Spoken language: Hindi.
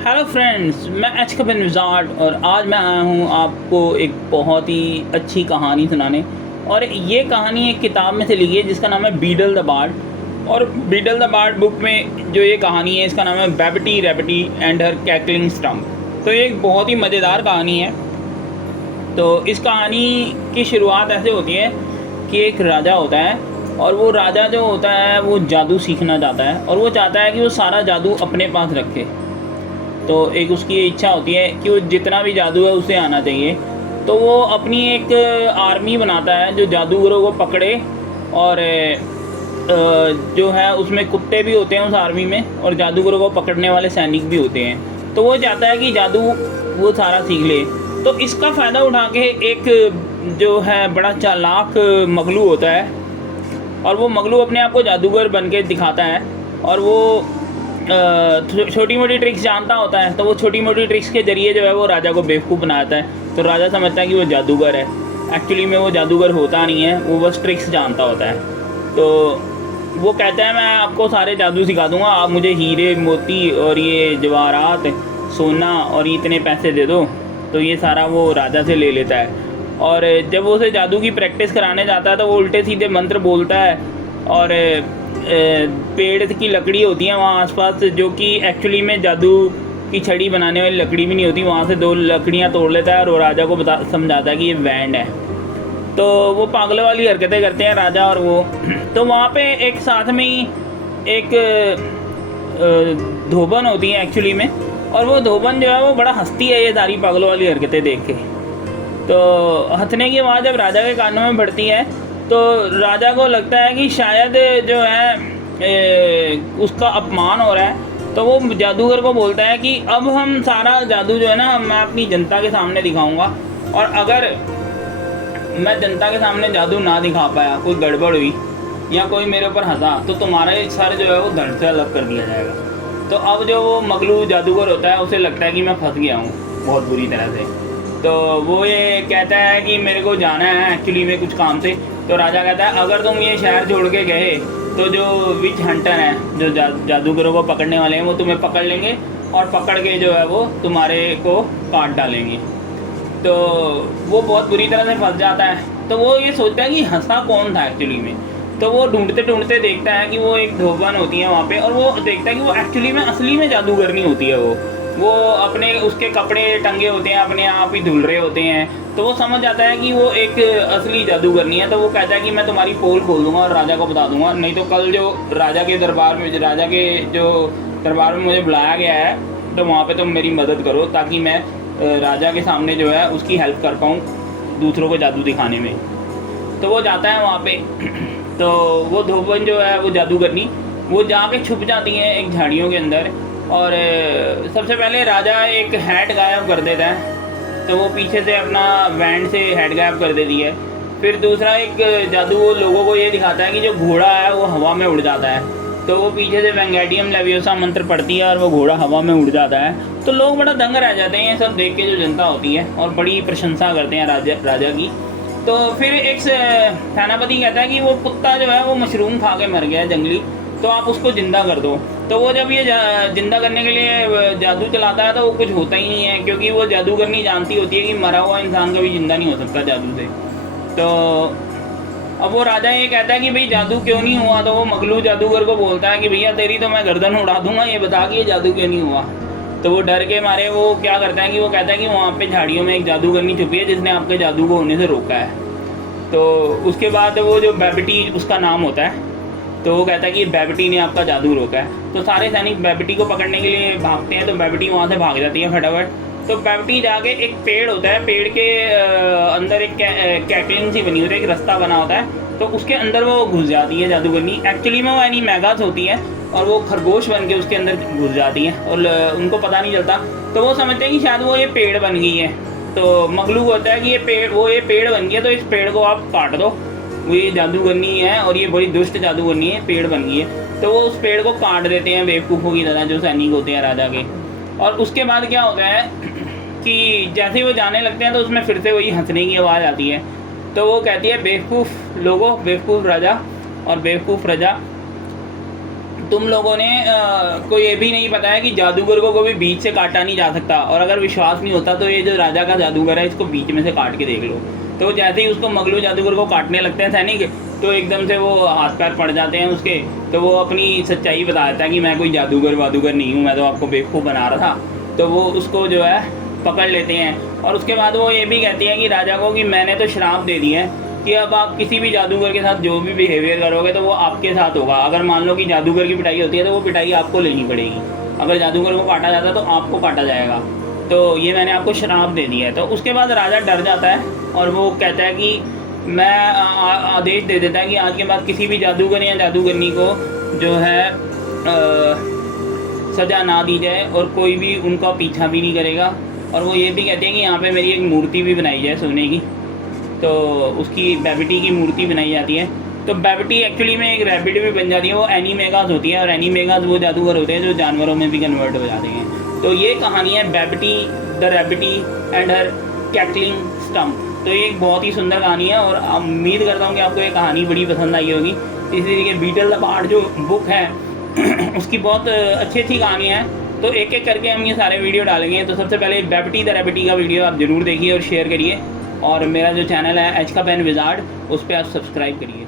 हेलो फ्रेंड्स, मैं एच का बिन विजार्ड और आज मैं आया हूँ आपको एक बहुत ही अच्छी कहानी सुनाने। और ये कहानी एक किताब में से ली है जिसका नाम है बीडल द बार्ड। और बीडल द बार्ड बुक में जो ये कहानी है इसका नाम है बैबटी रैबटी एंड हर कैकलिंग स्टम्प। तो ये एक बहुत ही मज़ेदार कहानी है। तो इस कहानी की शुरुआत ऐसे होती है कि एक राजा होता है और वो राजा जो होता है वो जादू सीखना चाहता है और वो चाहता है कि वो सारा जादू अपने पास रखे। तो एक उसकी इच्छा होती है कि वो जितना भी जादू है उसे आना चाहिए। तो वो अपनी एक आर्मी बनाता है जो जादूगरों को पकड़े। और जो है उसमें कुत्ते भी होते हैं उस आर्मी में और जादूगरों को पकड़ने वाले सैनिक भी होते हैं। तो वो चाहता है कि जादू वो सारा सीख ले। तो इसका फ़ायदा उठा के एक जो है बड़ा चालाक मगलू होता है और वो मगलू अपने आप को जादूगर बन के दिखाता है। और वो छोटी मोटी ट्रिक्स जानता होता है। तो वो छोटी मोटी ट्रिक्स के ज़रिए जो है वो राजा को बेवकूफ़ बनाता है। तो राजा समझता है कि वो जादूगर है। एक्चुअली में वो जादूगर होता नहीं है, वो बस ट्रिक्स जानता होता है। तो वो कहता है मैं आपको सारे जादू सिखा दूंगा, आप मुझे हीरे मोती और ये जवाहरात सोना और इतने पैसे दे दो। तो ये सारा वो राजा से ले लेता है। और जब वो उसे जादू की प्रैक्टिस कराने जाता है तो वो उल्टे सीधे मंत्र बोलता है। और पेड़ की लकड़ी होती है वहाँ आसपास जो कि एक्चुअली में जादू की छड़ी बनाने वाली लकड़ी भी नहीं होती। वहाँ से दो लकड़ियाँ तोड़ लेता है और वो राजा को समझाता है कि ये बैंड है। तो वो पागलों वाली हरकतें करते हैं राजा और वो। तो वहाँ पे एक साथ में ही एक धोबन होती है एक्चुअली में। और वो धोबन जो है वो बड़ा हंसती है ये सारी पागलों वाली हरकतें देख के। तो हंसने की आवाज़ जब राजा के कानों में बढ़ती है तो राजा को लगता है कि शायद जो है उसका अपमान हो रहा है। तो वो जादूगर को बोलता है कि अब हम सारा जादू जो है ना मैं अपनी जनता के सामने दिखाऊंगा। और अगर मैं जनता के सामने जादू ना दिखा पाया, कोई गड़बड़ हुई या कोई मेरे ऊपर हंसा, तो तुम्हारा एक सर जो है वो धड़ से अलग कर दिया जाएगा। तो अब जो वो मगलू जादूगर होता है उसे लगता है कि मैं फंस गया हूँ बहुत बुरी तरह से। तो वो ये कहता है कि मेरे को जाना है एक्चुअली में कुछ काम से। तो राजा कहता है अगर तुम ये शहर छोड़ के गए तो जो विच हंटर हैं जो जादूगरों को पकड़ने वाले हैं वो तुम्हें पकड़ लेंगे और पकड़ के जो है वो तुम्हारे को काट डालेंगे। तो वो बहुत बुरी तरह से फंस जाता है। तो वो ये सोचता है कि हंसा कौन था एक्चुअली में। तो वो ढूंढते ढूंढते देखता है कि वो एक धोबन होती है वहाँ पे। और वो देखता है कि वो एक्चुअली में असली में जादूगरनी होती है। वो अपने उसके कपड़े टंगे होते हैं, अपने आप ही धुल रहे होते हैं। तो वो समझ जाता है कि वो एक असली जादूगरनी है। तो वो कहता है कि मैं तुम्हारी पोल खोल दूंगा और राजा को बता दूंगा, नहीं तो कल जो राजा के दरबार में मुझे बुलाया गया है तो वहाँ पे तुम मेरी मदद करो ताकि मैं राजा के सामने जो है उसकी हेल्प कर पाऊँ दूसरों को जादू दिखाने में। तो वो जाता है वहाँ पे। तो वो धोबन जो है वो जादूगरनी वो जाके छुप जाती है एक झाड़ियों के अंदर। और सबसे पहले राजा एक हैट गायब कर देता है। तो वो पीछे से अपना बैंड से हैट गायब कर देती है। फिर दूसरा एक जादू वो लोगों को ये दिखाता है कि जो घोड़ा है वो हवा में उड़ जाता है। तो वो पीछे से वेंगेडियम लेवियोसा मंत्र पढ़ती है और वो घोड़ा हवा में उड़ जाता है। तो लोग बड़ा दंग रह जाते हैं सब देख के, जो जनता होती है, और बड़ी प्रशंसा करते हैं राजा की। तो फिर एक सेनापति कहता है कि वो कुत्ता जो है वो मशरूम खा के मर गया है जंगली, तो आप उसको ज़िंदा कर दो। तो वो जब ये ज़िंदा करने के लिए जादू चलाता है तो वो कुछ होता ही नहीं है, क्योंकि वो जादूगरनी जानती होती है कि मरा हुआ इंसान कभी ज़िंदा नहीं हो सकता जादू से। तो अब वो राजा ये कहता है कि भाई जादू क्यों नहीं हुआ। तो वो मगलू जादूगर को बोलता है कि भैया तेरी तो मैं गर्दन उड़ा दूंगा, ये बता कि ये जादू क्यों नहीं हुआ। तो वो डर के मारे वो क्या करता है कि वो कहता है कि वहाँ पे झाड़ियों में एक जादूगरनी छुपी है जिसने आपके जादू को होने से रोका है। तो उसके बाद वो जो बैबटी उसका नाम होता है, तो वो कहता है कि बैबटी ने आपका जादू रोका है। तो सारे सैनिक बैबटी को पकड़ने के लिए भागते हैं। तो बैबटी वहाँ से भाग जाती है फटाफट। तो बैबटी जाके एक पेड़ होता है, पेड़ के अंदर एक कैकलिंग सी बनी होती है, एक रास्ता बना होता है। तो उसके अंदर वो घुस जाती है जादूगरनी। एक्चुअली में वो एनी मैगास होती है और वो खरगोश बन के उसके अंदर घुस जाती है और उनको पता नहीं चलता। तो वो समझते हैं कि शायद वो ये पेड़ बन गई है। तो मगलू होता है कि ये पेड़ बन गई है, तो इस पेड़ को आप काट दो, वो ये जादूगरनी है और ये बड़ी दुष्ट जादूगरनी है, पेड़ बन गई है। तो वो उस पेड़ को काट देते हैं बेवकूफ़ों की तरह, जो सैनिक होते हैं राजा के। और उसके बाद क्या होता है कि जैसे ही वो जाने लगते हैं तो उसमें फिर से वही हंसने की आवाज़ आती है। तो वो कहती है बेवकूफ़ लोगों, बेवकूफ़ राजा और बेवकूफ़ प्रजा, तुम लोगों ने को ये भी नहीं पता है कि जादूगर को कभी बीच से काटा नहीं जा सकता, और अगर विश्वास नहीं होता तो ये जो राजा का जादूगर है इसको बीच में से काट के देख लो। तो जैसे ही उसको मगलू जादूगर को काटने लगते हैं सैनिक, तो एकदम से वो हाथ पैर पड़ जाते हैं उसके। तो वो अपनी सच्चाई बता देता है कि मैं कोई जादूगर वादूगर नहीं हूँ, मैं तो आपको बेवकूफ़ बना रहा था। तो वो उसको जो है पकड़ लेते हैं, और उसके बाद वो ये भी कहती हैं कि राजा को कि मैंने तो श्राप दे दिए हैं कि अब आप किसी भी जादूगर के साथ जो भी बिहेवियर करोगे तो वो आपके साथ होगा। अगर मान लो कि जादूगर की पिटाई होती है तो वो पिटाई आपको लेनी पड़ेगी, अगर जादूगर को काटा जाता है तो आपको काटा जाएगा। तो ये मैंने आपको श्राप दे दिया है। तो उसके बाद राजा डर जाता है और वो कहता है कि मैं आदेश दे देता है कि आज के बाद किसी भी जादूगर या जादूगरनी को जो है सज़ा ना दी जाए, और कोई भी उनका पीछा भी नहीं करेगा। और वो ये भी कहते हैं कि यहाँ पे मेरी एक मूर्ति भी बनाई जाए सोने की, तो उसकी बैबिटी की मूर्ति बनाई जाती है। तो बैबिटी एक्चुअली में एक रैबिट भी बन जाती है, वो एनीमेगास होती है, और एनीमेगास वो जादूगर होते हैं जो जानवरों में भी कन्वर्ट हो जाते हैं। तो ये कहानी है बैबिटी द रैबिटी एंड हर कैटलिंग स्टम्प। तो ये एक बहुत ही सुंदर कहानी है, और उम्मीद करता हूँ कि आपको ये कहानी बड़ी पसंद आई होगी। इसी तरीके बीटल द बार्ड जो बुक है उसकी बहुत अच्छी अच्छी कहानी है। तो एक एक करके हम ये सारे वीडियो डालेंगे। तो सबसे पहले बैबिटी द रैबिटी का वीडियो आप ज़रूर देखिए और शेयर करिए, और मेरा जो चैनल है एच का पेन विज़ार्ड, उस पर आप सब्सक्राइब करिए।